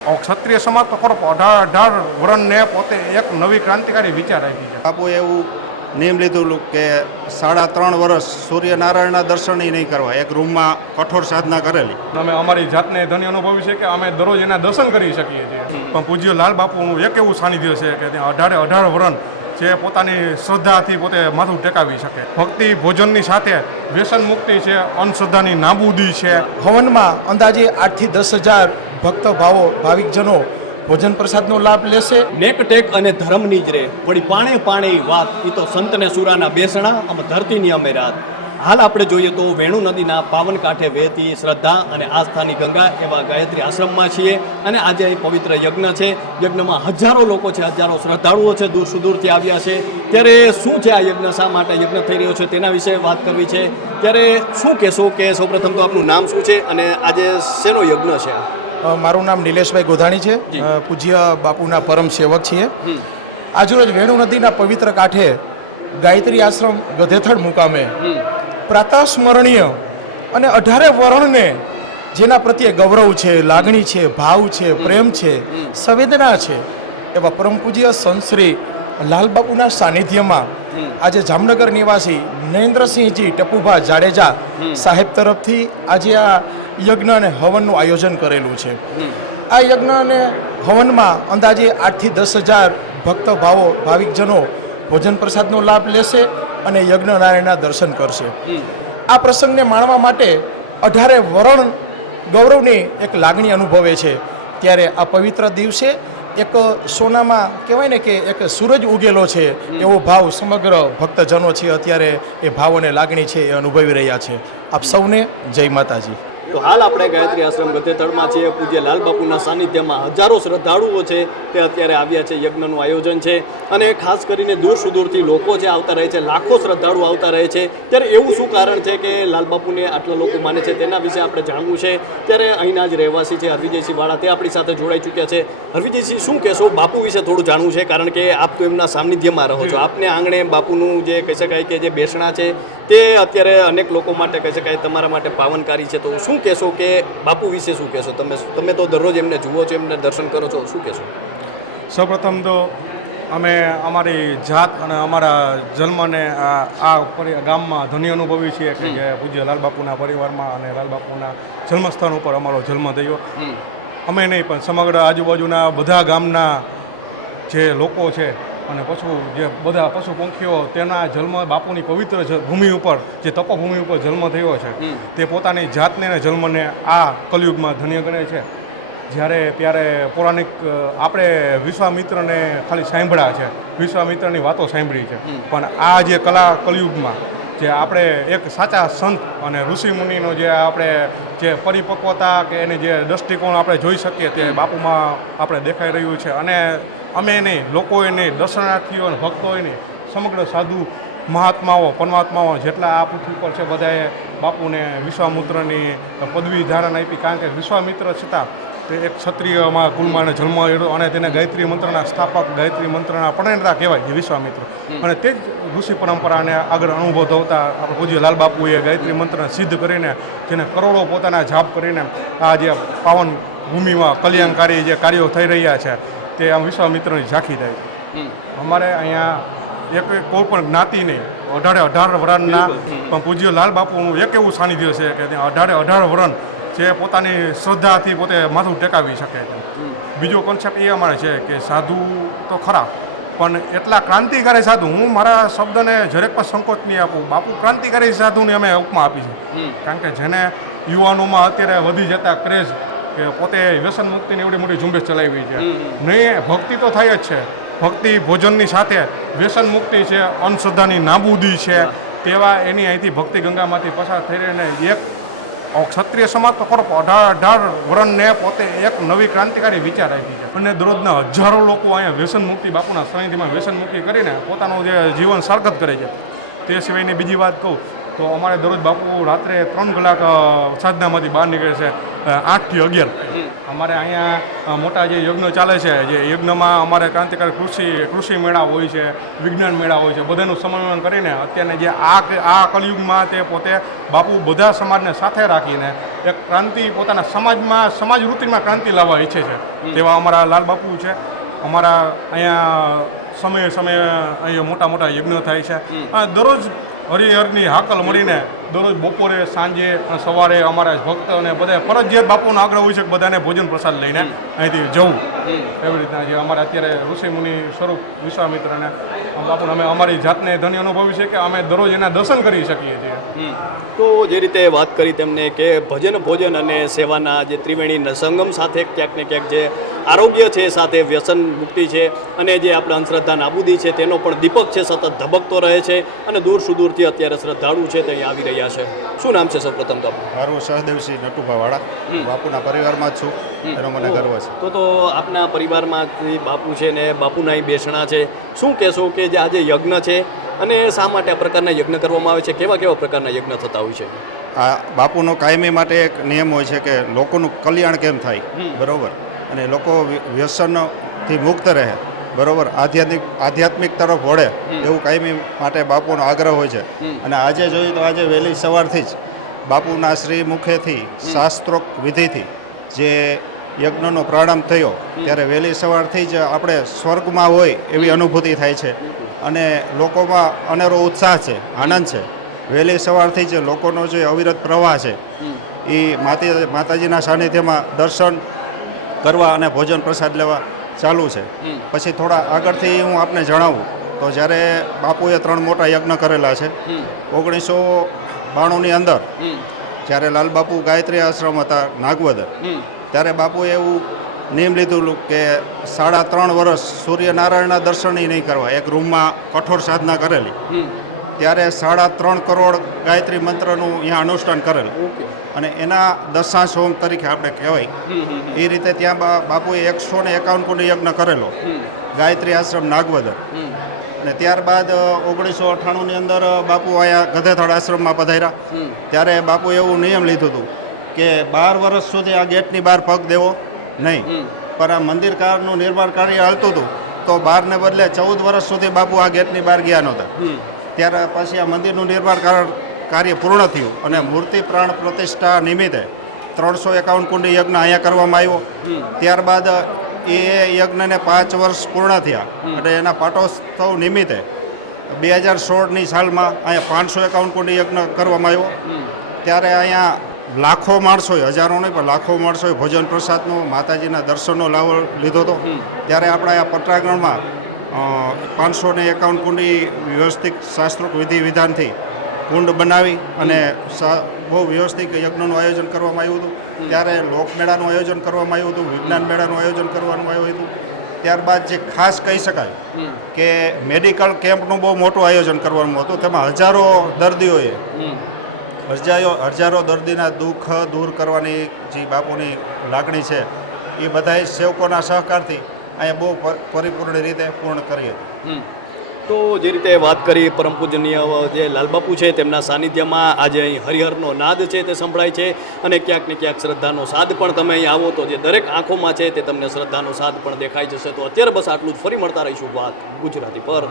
ક્ષત્રિય સમાજ તો ખરો અઢાર અઢાર વર્ણને પોતે એક નવી ક્રાંતિકારી વિચાર આપી છે. બાપુએ એવું નિયમ લીધું કે સાડા ત્રણ વર્ષ સૂર્યનારાયણના દર્શન નહીં કરવા એક રૂમમાં કઠોર સાધના કરેલી. અમે અમારી જાતને ધન્ય અનુભવી છે કે અમે દરરોજ એના દર્શન કરી શકીએ છીએ. પણ પૂજ્ય લાલ બાપુનું એક એવું સાનિધ્ય છે કે ત્યાં અઢારે અઢાર વર્ણ જે પોતાની શ્રદ્ધાથી પોતે માથું ટેકાવી શકે. ભક્તિ ભોજનની સાથે વ્યસન મુક્તિ છે અંધશ્રદ્ધાની નાબૂદી છે. હવનમાં અંદાજે આઠથી દસ હજાર ભક્ત ભાવો ભાવિકજનો ભોજન પ્રસાદનો લાભ લેશે. નેક ટેક અને ધર્મની જ રે વળી પાણે પાણે વાત. એ તો સંતને સુરાના બેસણા આમ ધરતીની અમે રાત હાલ આપણે જોઈએ તો વેણુ નદીના પાવન કાંઠે વહેતી શ્રદ્ધા અને આસ્થાની ગંગા એવા ગાયત્રી આશ્રમમાં છીએ અને આજે એ પવિત્ર યજ્ઞ છે. યજ્ઞમાં હજારો લોકો છે હજારો શ્રદ્ધાળુઓ છે દૂર સુદૂરથી આવ્યા છે. ત્યારે શું છે આ યજ્ઞ શા માટે યજ્ઞ થઈ રહ્યો છે તેના વિશે વાત કરવી છે. ત્યારે શું કહેશો કે સૌપ્રથમ તો આપનું નામ શું છે અને આજે શેનો યજ્ઞ છે? મારું નામ નિલેશભાઈ ગોધાણી છે. પૂજ્ય બાપુના પરમ સેવક છીએ. આજરોજ વેણુ નદીના પવિત્ર કાંઠે ગાયત્રી આશ્રમ ગધેથળ મુકામે પ્રાતઃ સ્મરણીય અને અઢારે વર્ણને જેના પ્રત્યે ગૌરવ છે, લાગણી છે, ભાવ છે, પ્રેમ છે, સંવેદના છે, એવા પરમ પૂજ્ય સંશ્રી લાલબાબુના સાનિધ્યમાં આજે જામનગર નિવાસી નરેન્દ્રસિંહજી ટપુભા જાડેજા સાહેબ તરફથી આજે આ યજ્ઞ અને હવનનું આયોજન કરેલું છે. આ યજ્ઞ અને હવનમાં અંદાજે આઠથી દસ હજાર ભક્ત ભાવો ભાવિકજનો ભોજન પ્રસાદનો લાભ લેશે અને યજ્ઞ નારાયણના દર્શન કરશે. આ પ્રસંગને માણવા માટે અઢારે વરણ ગૌરવની એક લાગણી અનુભવે છે. ત્યારે આ પવિત્ર દિવસે એક સોનામાં કહેવાય ને કે એક સૂરજ ઉગેલો છે એવો ભાવ સમગ્ર ભક્તજનો છે. અત્યારે એ ભાવ અને લાગણી છે એ અનુભવી રહ્યા છે. આપ સૌને જય માતાજી. તો હાલ આપણે ગાયત્રી આશ્રમ ગધેતળમાં છીએ. પૂજ્ય લાલ બાપુના સાનિધ્યમાં હજારો શ્રદ્ધાળુઓ છે. તે અત્યારે આવ્યા છે યજ્ઞનું આયોજન છે. અને ખાસ કરીને દૂર સુદૂરથી લોકો જે આવતા રહે છે, લાખો શ્રદ્ધાળુ આવતા રહે છે. ત્યારે એવું શું કારણ છે કે લાલ બાપુને આટલા લોકો માને છે? તેના વિશે આપણે જાણવું છે. ત્યારે અહીંના જ રહેવાસી છે હરવિજયસિંહ વાળા. તે આપણી સાથે જોડાઈ ચૂક્યા છે. હરવિજયસિંહ, શું કહેશો? બાપુ વિશે થોડું જાણવું છે, કારણ કે આપ તો એમના સાનિધ્યમાં રહો છો. આપને આંગણે બાપુનું જે કહી શકાય કે જે બેસણા છે તે અત્યારે અનેક લોકો માટે કહે છે કે તમારા માટે પાવનકારી છે. તો શું કહેશો કે બાપુ વિશે શું કહેશો? તમે તમે તો દરરોજ એમને જુઓ છો એમને દર્શન કરો છો શું કહેશો? સૌપ્રથમ તો અમે અમારી જાત અને અમારા જન્મને આ આ પરી- ગામમાં ધન્ય અનુભવી છીએ કે જે પૂજ્ય લાલબાપુના પરિવારમાં અને લાલબાપુના જન્મસ્થાન ઉપર અમારો જન્મ થયો. અમે નહીં પણ સમગ્ર આજુબાજુના બધા ગામના જે લોકો છે અને પશુ જે બધા પશુ પંખીઓ તેના જન્મ બાપુની પવિત્ર ભૂમિ ઉપર જે તપોભૂમિ ઉપર જન્મ થયો છે તે પોતાની જાતને જન્મને આ કલયુગમાં ધન્ય ગણે છે. જ્યારે ત્યારે પૌરાણિક આપણે વિશ્વામિત્રને ખાલી સાંભળ્યા છે વિશ્વામિત્રની વાતો સાંભળી છે. પણ આ જે કલા કલયુગમાં જે આપણે એક સાચા સંત અને ઋષિમુનિનો જે આપણે જે પરિપક્વતા કે એની જે દૃષ્ટિકોણ આપણે જોઈ શકીએ તે બાપુમાં આપણે દેખાઈ રહ્યું છે. અને અમે નહીં લોકોએ નહીં દર્શનાર્થીઓ અને ભક્તોએ નહીં સમગ્ર સાધુ મહાત્માઓ પરમાત્માઓ જેટલા આ પૃથ્વી પર છે બધાએ બાપુને વિશ્વામિત્રની પદવી ધારણ આપી કારણ કે વિશ્વામિત્ર છતાં તે એક ક્ષત્રિયમાં કુલમાં જન્મ લેલો અને તેને ગાયત્રી મંત્રના સ્થાપક ગાયત્રી મંત્રના પ્રણેતા કહેવાય વિશ્વામિત્ર. અને તે જ ઋષિ પરંપરાને આગળ અનુભવ ધવતા આપણે પૂજ્ય લાલ બાપુએ ગાયત્રી મંત્રને સિદ્ધ કરીને જેને કરોડો પોતાના જાપ કરીને આ જે પાવન ભૂમિમાં કલ્યાણકારી જે કાર્યો થઈ રહ્યા છે. તે આમ વિશ્વામિત્રની ઝાંખી થાય છે. અમારે અહીંયા એક કોઈ પણ જ્ઞાતિ નહીં. અઢારે અઢાર વરણના પણ પૂજ્ય લાલ બાપુનું એક એવું સાનિધ્ય છે કે ત્યાં અઢારે અઢાર વરણ જે પોતાની શ્રદ્ધાથી પોતે માથું ટેકાવી શકે છે. બીજો કોન્સેપ્ટ એ અમારે છે કે સાધુ તો ખરા પણ એટલા ક્રાંતિકારી સાધુ હું મારા શબ્દને જરેક પણ સંકોચ નહીં આપું. બાપુ ક્રાંતિકારી સાધુને અમે ઉપમા આપી છે. કારણ કે જેને યુવાનોમાં અત્યારે વધી જતા ક્રેઝ કે પોતે વ્યસન મુક્તિની એવડી મોટી ઝુંબેશ ચલાવી છે. નહીં ભક્તિ તો થાય જ છે. ભક્તિ ભોજનની સાથે વ્યસન મુક્તિ છે અંધશ્રદ્ધાની નાબૂદી છે. તેવા એની અહીંથી ભક્તિ ગંગામાંથી પસાર થઈ રહીને એક ક્ષત્રિય સમાજ તો ખરો અઢાર અઢાર વરણને પોતે એક નવી ક્રાંતિકારી વિચાર આપી છે. અને દરરોજના હજારો લોકો અહીંયા વ્યસન મુક્તિ બાપુના સાનિધ્યમાં વ્યસન મુક્તિ કરીને પોતાનું જે જીવન સાર્ગત કરે છે. તે સિવાયની બીજી વાત કહું તો અમારે દરરોજ બાપુ રાત્રે ત્રણ કલાક સાધનામાંથી બહાર નીકળે છે. આઠથી અગિયાર. અમારે અહીંયા મોટા જે યજ્ઞ ચાલે છે જે યજ્ઞમાં અમારે ક્રાંતિકારી કૃષિ કૃષિ મેળા હોય છે વિજ્ઞાન મેળા હોય છે બધાનું સમન્વયન કરીને અત્યારના જે આ આ કલયુગમાં તે પોતે બાપુ બધા સમાજને સાથે રાખીને એક ક્રાંતિ પોતાના સમાજમાં સમાજ વૃત્તિમાં ક્રાંતિ લાવવા ઈચ્છે છે. તેવા અમારા લાલ બાપુ છે. અમારા અહીંયા સમયે સમયે અહીંયા મોટા મોટા યજ્ઞ થાય છે. આ દરરોજ હરિહરની હાકલ મળીને દરરોજ બપોરે સાંજે અને સવારે અમારા ભક્ત અને બધા ફરજિયાત બાપુનો આગ્રહ હોય છે કે બધાને ભોજન પ્રસાદ લઈને અહીંથી જવું. એવી રીતના જે અમારે અત્યારે ઋષિ મુનિ સ્વરૂપ વિશ્વામિત્રને બાપુને અમે અમારી જાતને ધન્ય અનુભવી છે કે અમે દરરોજ એના દર્શન કરી શકીએ છીએ. તો જે રીતે વાત કરી તેમને કે ભજન ભોજન અને સેવાના જે ત્રિવેણી સંગમ સાથે ક્યાંક ને ક્યાંક જે આરોગ્ય છે સાથે વ્યસન મુક્તિ છે અને જે આપણે અંધશ્રદ્ધા નાબૂદી છે તેનો પણ દીપક છે સતત ધબકતો રહે છે અને દૂર સુદૂરથી અત્યારે શ્રદ્ધાળુ છે તે અહીં આવી રહ્યા છે. શું નામ છે સૌપ્રથમ તો? મારું સહદેવસિંહ નટુભાવાળા. બાપુના પરિવારમાં જ છું. એનો મને ગર્વ છે. તો તો આપના પરિવારમાંથી બાપુ છે ને બાપુના બેસણા છે. શું કહેશો કે જે આજે યજ્ઞ છે અને શા માટે આ પ્રકારના યજ્ઞ કરવામાં આવે છે? કેવા કેવા પ્રકારના યજ્ઞ થતા હોય છે? આ બાપુનો કાયમી માટે એક નિયમ હોય છે કે લોકોનું કલ્યાણ કેમ થાય? બરાબર. અને લોકો વ્યસનથી મુક્ત રહે. બરોબર? આધ્યાત્મિક આધ્યાત્મિક તરફ વળે એવું કાયમી માટે બાપુનો આગ્રહ હોય છે. અને આજે જોઈએ તો આજે વહેલી સવારથી જ બાપુના શ્રી મુખેથી શાસ્ત્રોક્ત વિધિથી જે યજ્ઞનો પ્રારંભ થયો ત્યારે વહેલી સવારથી જ આપણે સ્વર્ગમાં હોય એવી અનુભૂતિ થાય છે. અને લોકોમાં અનેરો ઉત્સાહ છે આનંદ છે. વહેલી સવારથી જ લોકોનો જે અવિરત પ્રવાહ છે એ માતા માતાજીના સાનિધ્યમાં દર્શન કરવા અને ભોજન પ્રસાદ લેવા ચાલુ છે. પછી થોડા આગળથી હું આપને જણાવું. તો જ્યારે બાપુએ ત્રણ મોટા યજ્ઞ કરેલા છે ઓગણીસો બાણુંની અંદર જ્યારે લાલબાપુ ગાયત્રી આશ્રમ હતા નાગવદર ત્યારે બાપુએ એવું નિયમ લીધું કે સાડા ત્રણ વર્ષ સૂર્યનારાયણના દર્શનય નહીં કરવા એક રૂમમાં કઠોર સાધના કરેલી. ત્યારે સાડા ત્રણ કરોડ ગાયત્રી મંત્રનું અહીંયા અનુષ્ઠાન કરેલું. અને એના દશાંશ હોમ તરીકે આપણે કહેવાય. એ રીતે ત્યાં બાપુએ એકસો ને એકાવન કુંડ યજ્ઞ કરેલો. ગાયત્રી આશ્રમ નાગવદર. અને ત્યારબાદ ઓગણીસો અઠ્ઠાણુંની અંદર બાપુ અહીંયા ગધેથળ આશ્રમમાં પધાર્યા. ત્યારે બાપુએ એવું નિયમ લીધું હતું કે બાર વર્ષ સુધી આ ગેટની બહાર પગ દેવો નહીં. પણ આ મંદિર કારનું નિર્માણ કાર્ય હાલતું હતું. તો બારને બદલે ચૌદ વર્ષ સુધી બાપુ આ ગેટની બહાર ગયા નહોતા. ત્યારે પછી આ મંદિરનું નિર્માણ કાર- કાર્ય પૂર્ણ થયું અને મૂર્તિ પ્રાણ પ્રતિષ્ઠા નિમિત્તે ત્રણસો એકાવન કુંડી યજ્ઞ અહીંયા કરવામાં આવ્યો. ત્યારબાદ એ યજ્ઞને પાંચ વર્ષ પૂર્ણ થયા. અને એના પાટોત્સવ નિમિત્તે બે હજાર સોળની સાલમાં અહીંયા પાંચસો એકાવન કુંડી યજ્ઞ કરવામાં આવ્યો. ત્યારે અહીંયા લાખો માણસોએ હજારો નહીં પણ લાખો માણસોએ ભોજન પ્રસાદનો માતાજીના દર્શનનો લાવો લીધો હતો. ત્યારે આપણા આ પટરાગણમાં પાંચસો ને એકાવન કુંડી વ્યવસ્થિત શાસ્ત્રોક વિધિ વિધાનથી કુંડ બનાવી અને સા- બહુ વ્યવસ્થિત યજ્ઞનું આયોજન કરવામાં આવ્યું હતું. ત્યારે લોકમેળાનું આયોજન કરવામાં આવ્યું હતું વિજ્ઞાન મેળાનું આયોજન કરવામાં આવ્યું હતું. ત્યારબાદ જે ખાસ કહી શકાય કે મેડિકલ કેમ્પનું બહુ મોટું આયોજન કરવામાં હતું. તેમાં હજારો દર્દીઓએ હજારો હજારો દર્દીના દુઃખ દૂર કરવાની જે બાપુની લાગણી છે એ બધાય સેવકોના સહકારથી અહીંયા બહુ પર- પરિપૂર્ણ રીતે પૂર્ણ કરી હતી. તો જે રીતે વાત કરી પરમ પૂજનીય જે લાલબાપુ છે, તેમના સાનિધ્યમાં આજે અહીં હરિહરનો નાદ છે તે સંભળાય છે અને ક્યાંક ને ક્યાંક શ્રદ્ધાનો સાદ પણ તમે અહીં આવો તો જે દરેક આંખોમાં છે તે તમને શ્રદ્ધાનો સાદ પણ દેખાઈ જશે. તો અત્યારે બસ આટલું જ. ફરી મળતા રહીશું વાત ગુજરાતી પર.